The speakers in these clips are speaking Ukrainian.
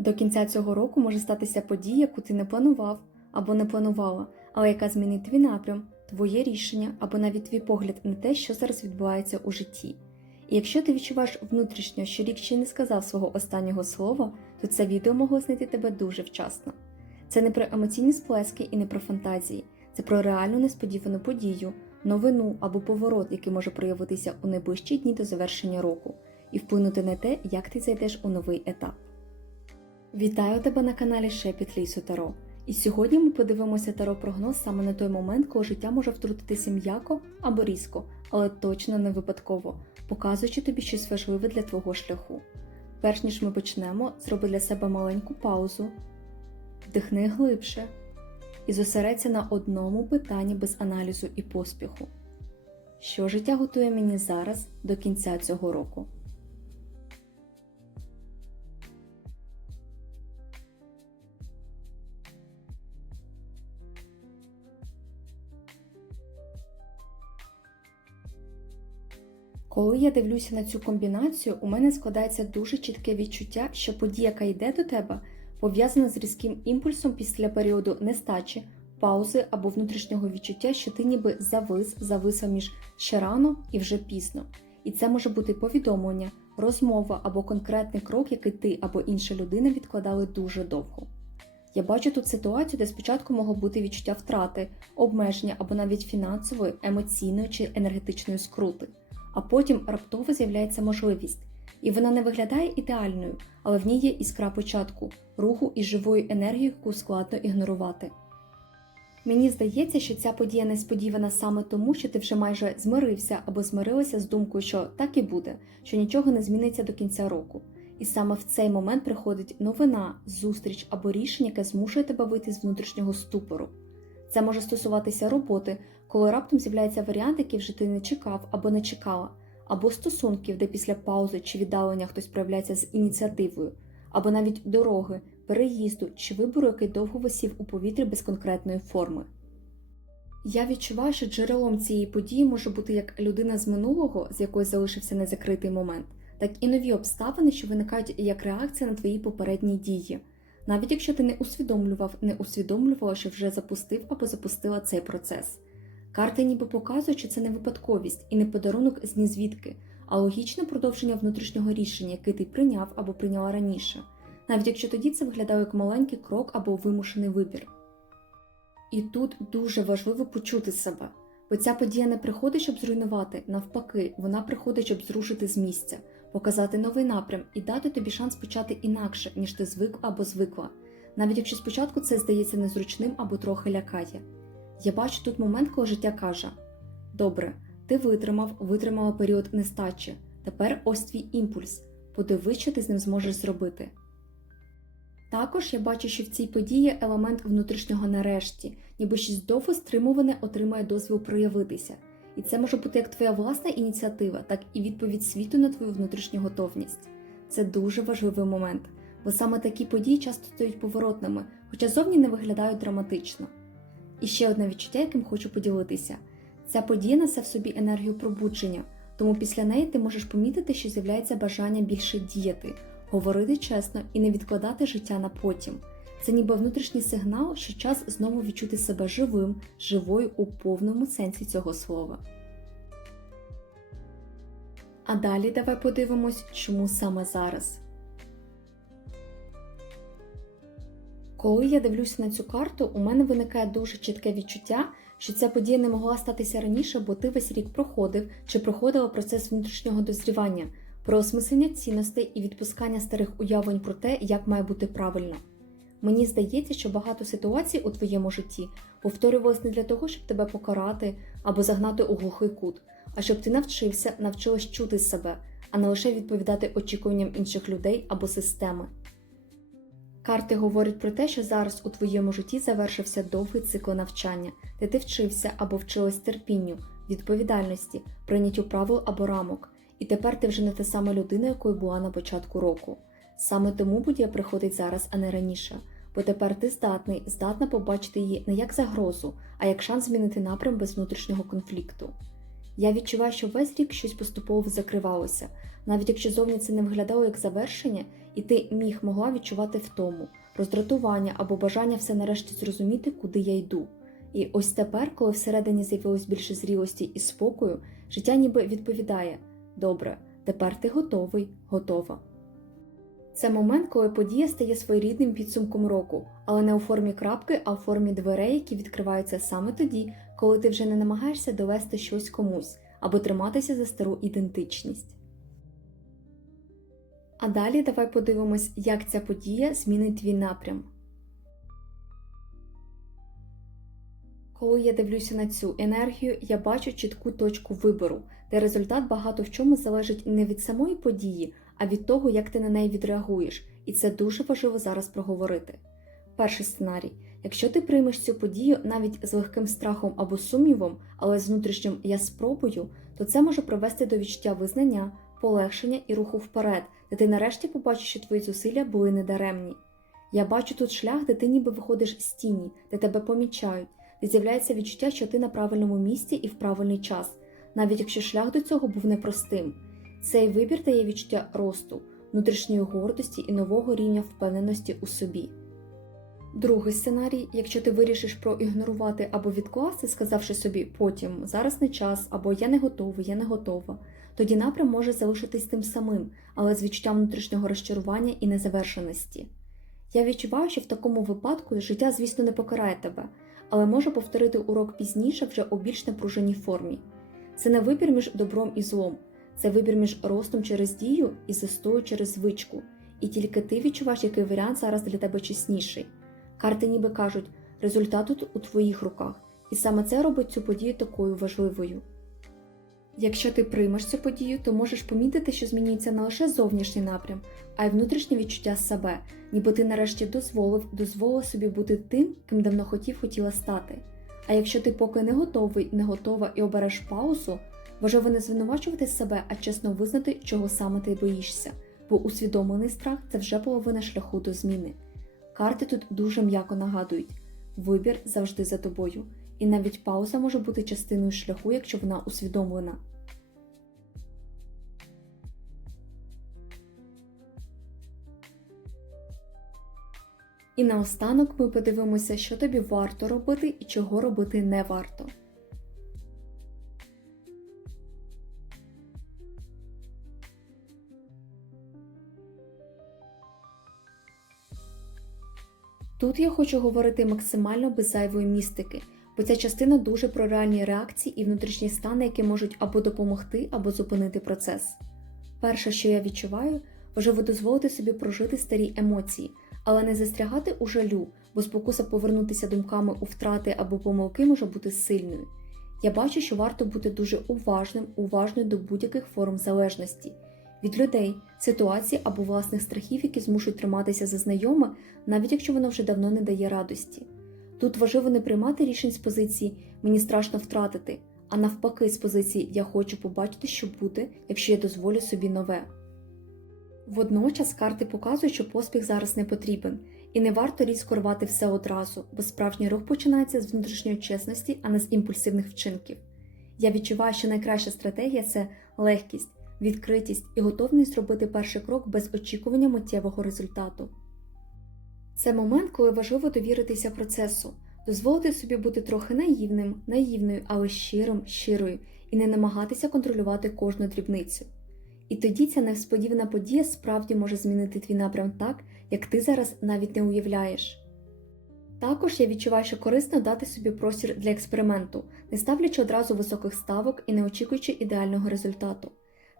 До кінця цього року може статися подія, яку ти не планував або не планувала, але яка змінить твій напрям, твоє рішення або навіть твій погляд на те, що зараз відбувається у житті. І якщо ти відчуваєш внутрішньо, що рік ще не сказав свого останнього слова, то це відео могло знайти тебе дуже вчасно. Це не про емоційні сплески і не про фантазії, це про реальну несподівану подію, новину або поворот, який може проявитися у найближчі дні до завершення року, і вплинути на те, як ти зайдеш у новий етап. Вітаю тебе на каналі Шепіт Лісу Таро. І сьогодні ми подивимося таро прогноз саме на той момент, коли життя може втрутитися м'яко або різко, але точно не випадково, показуючи тобі щось важливе для твого шляху. Перш ніж ми почнемо, зроби для себе маленьку паузу, вдихни глибше і зосередься на одному питанні без аналізу і поспіху. Що життя готує мені зараз до кінця цього року? Коли я дивлюся на цю комбінацію, у мене складається дуже чітке відчуття, що подія, яка йде до тебе, пов'язана з різким імпульсом після періоду нестачі, паузи або внутрішнього відчуття, що ти ніби завис, зависав між ще рано і вже пізно. І це може бути повідомлення, розмова або конкретний крок, який ти або інша людина відкладали дуже довго. Я бачу тут ситуацію, де спочатку могло бути відчуття втрати, обмеження або навіть фінансової, емоційної чи енергетичної скрути а потім раптово з'являється можливість. І вона не виглядає ідеальною, але в ній є іскра початку, руху і живої енергії, яку складно ігнорувати. Мені здається, що ця подія несподівана саме тому, що ти вже майже змирився або змирилася з думкою, що так і буде, що нічого не зміниться до кінця року. І саме в цей момент приходить новина, зустріч або рішення, яке змушує тебе вийти з внутрішнього ступору. Це може стосуватися роботи, коли раптом з'являється варіант, який вже ти не чекав або не чекала, або стосунків, де після паузи чи віддалення хтось проявляється з ініціативою, або навіть дороги, переїзду чи вибору, який довго висів у повітрі без конкретної форми. Я відчуваю, що джерелом цієї події може бути як людина з минулого, з якої залишився незакритий момент, так і нові обставини, що виникають як реакція на твої попередні дії. Навіть якщо ти не усвідомлював, не усвідомлювала, що вже запустив або запустила цей процес. Карти ніби показують, що це не випадковість і не подарунок з нізвідки, а логічне продовження внутрішнього рішення, яке ти прийняв або прийняла раніше, навіть якщо тоді це виглядало як маленький крок або вимушений вибір. І тут дуже важливо почути себе, бо ця подія не приходить, щоб зруйнувати, навпаки, вона приходить, щоб зрушити з місця, показати новий напрям і дати тобі шанс почати інакше, ніж ти звик або звикла, навіть якщо спочатку це здається незручним або трохи лякає. Я бачу тут момент, коли життя каже: Добре, ти витримав, витримала період нестачі. Тепер ось твій імпульс. Подивись, що ти з ним зможеш зробити. Також я бачу, що в цій події є елемент внутрішнього нарешті, ніби щось довго стримуване отримає дозвіл проявитися. І це може бути як твоя власна ініціатива, так і відповідь світу на твою внутрішню готовність. Це дуже важливий момент, бо саме такі події часто стають поворотними, хоча зовні не виглядають драматично. І ще одне відчуття, яким хочу поділитися: ця подія несе в собі енергію пробудження, тому після неї ти можеш помітити, що з'являється бажання більше діяти, говорити чесно і не відкладати життя на потім. Це ніби внутрішній сигнал, що час знову відчути себе живим, живою у повному сенсі цього слова. А далі давай подивимось, чому саме зараз. Коли я дивлюся на цю карту, у мене виникає дуже чітке відчуття, що ця подія не могла статися раніше, бо ти весь рік проходив чи проходила процес внутрішнього дозрівання, про осмислення цінностей і відпускання старих уявлень про те, як має бути правильно. Мені здається, що багато ситуацій у твоєму житті повторювалось не для того, щоб тебе покарати або загнати у глухий кут, а щоб ти навчився, навчилась чути себе, а не лише відповідати очікуванням інших людей або системи. Карти говорять про те, що зараз у твоєму житті завершився довгий цикл навчання, де ти вчився або вчилась терпінню, відповідальності, прийняттю правил або рамок, і тепер ти вже не та сама людина, якою була на початку року. Саме тому подія приходить зараз, а не раніше, бо тепер ти здатний, здатна побачити її не як загрозу, а як шанс змінити напрям без внутрішнього конфлікту. Я відчуваю, що весь рік щось поступово закривалося, навіть якщо зовні це не виглядало як завершення, і ти міг могла відчувати втому, роздратування або бажання все нарешті зрозуміти, куди я йду. І ось тепер, коли всередині з'явилось більше зрілості і спокою, життя ніби відповідає: добре, тепер ти готовий, готова. Це момент, коли подія стає своєрідним підсумком року, але не у формі крапки, а у формі дверей, які відкриваються саме тоді, коли ти вже не намагаєшся довести щось комусь або триматися за стару ідентичність. А далі давай подивимось, як ця подія змінить твій напрям. Коли я дивлюся на цю енергію, я бачу чітку точку вибору, де результат багато в чому залежить не від самої події, а від того, як ти на неї відреагуєш, і це дуже важливо зараз проговорити. Перший сценарій: якщо ти приймеш цю подію навіть з легким страхом або сумнівом, але з внутрішнім я спробую, то це може привести до відчуття визнання, полегшення і руху вперед, де ти нарешті побачиш, що твої зусилля були недаремні. Я бачу тут шлях, де ти ніби виходиш з тіні, де тебе помічають, де з'являється відчуття, що ти на правильному місці і в правильний час, навіть якщо шлях до цього був непростим. Цей вибір дає відчуття росту, внутрішньої гордості і нового рівня впевненості у собі. Другий сценарій, якщо ти вирішиш проігнорувати або відкласти, сказавши собі потім зараз не час, або я не готовий, я не готова, тоді напрям може залишитись тим самим, але з відчуттям внутрішнього розчарування і незавершеності. Я відчуваю, що в такому випадку життя, звісно, не покарає тебе, але може повторити урок пізніше вже у більш напруженій формі. Це не вибір між добром і злом, це вибір між ростом через дію і застою через звичку, і тільки ти відчуваєш, який варіант зараз для тебе чесніший. Карти ніби кажуть, результат тут у твоїх руках, і саме це робить цю подію такою важливою. Якщо ти приймеш цю подію, то можеш помітити, що змінюється не лише зовнішній напрям, а й внутрішнє відчуття себе, ніби ти нарешті дозволив, дозволив собі бути тим, ким давно хотів хотіла стати. А якщо ти поки не готовий, не готова і обереш паузу, важливо не звинувачувати себе, а чесно визнати, чого саме ти боїшся, бо усвідомлений страх це вже половина шляху до зміни. Карти тут дуже м'яко нагадують: вибір завжди за тобою, і навіть пауза може бути частиною шляху, якщо вона усвідомлена. І наостанок ми подивимося, що тобі варто робити і чого робити не варто. Тут я хочу говорити максимально без зайвої містики, бо ця частина дуже про реальні реакції і внутрішні стани, які можуть або допомогти, або зупинити процес. Перше, що я відчуваю, важливо дозволити собі прожити старі емоції, але не застрягати у жалю, бо спокуса повернутися думками у втрати або помилки може бути сильною. Я бачу, що варто бути дуже уважним, уважною до будь-яких форм залежності від людей, ситуацій або власних страхів, які змушують триматися за знайоме, навіть якщо воно вже давно не дає радості. Тут важливо не приймати рішень з позиції мені страшно втратити, а навпаки, з позиції Я хочу побачити, що буде, якщо я дозволю собі нове. Водночас карти показують, що поспіх зараз не потрібен, і не варто різко рвати все одразу, бо справжній рух починається з внутрішньої чесності, а не з імпульсивних вчинків. Я відчуваю, що найкраща стратегія це легкість, відкритість і готовність зробити перший крок без очікування миттєвого результату. Це момент, коли важливо довіритися процесу, дозволити собі бути трохи наївним, наївною, але щирим, щирою, і не намагатися контролювати кожну дрібницю. І тоді ця несподівана подія справді може змінити твій напрям так, як ти зараз навіть не уявляєш. Також я відчуваю, що корисно дати собі простір для експерименту, не ставлячи одразу високих ставок і не очікуючи ідеального результату.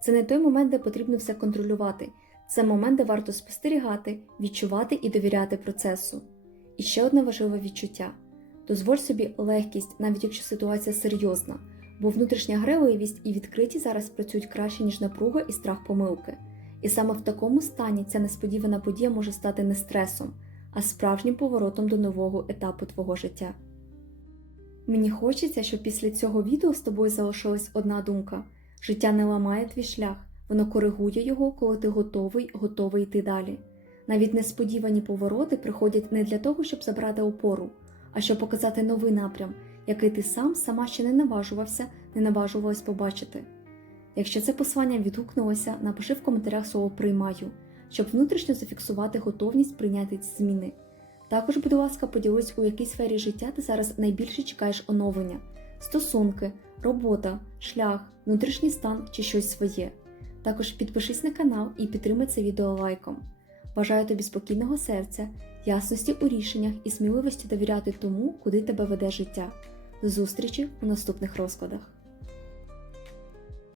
Це не той момент, де потрібно все контролювати, це момент, де варто спостерігати, відчувати і довіряти процесу. І ще одне важливе відчуття: дозволь собі легкість, навіть якщо ситуація серйозна, бо внутрішня грайливість і відкритість зараз працюють краще, ніж напруга і страх помилки. І саме в такому стані ця несподівана подія може стати не стресом, а справжнім поворотом до нового етапу твого життя. Мені хочеться, щоб після цього відео з тобою залишилась одна думка: життя не ламає твій шлях, воно коригує його, коли ти готовий, готовий йти далі. Навіть несподівані повороти приходять не для того, щоб забрати опору, а щоб показати новий напрям, який ти сам сама ще не наважувався, не наважувалась побачити. Якщо це послання відгукнулося, напиши в коментарях слово приймаю. щоб внутрішньо зафіксувати готовність прийняти ці зміни. Також, будь ласка, поділись, у якій сфері життя ти зараз найбільше чекаєш оновлення: стосунки, робота, шлях, внутрішній стан чи щось своє. Також підпишись на канал і підтримай це відео лайком. Бажаю тобі спокійного серця, ясності у рішеннях і сміливості довіряти тому, куди тебе веде життя. До зустрічі у наступних розкладах.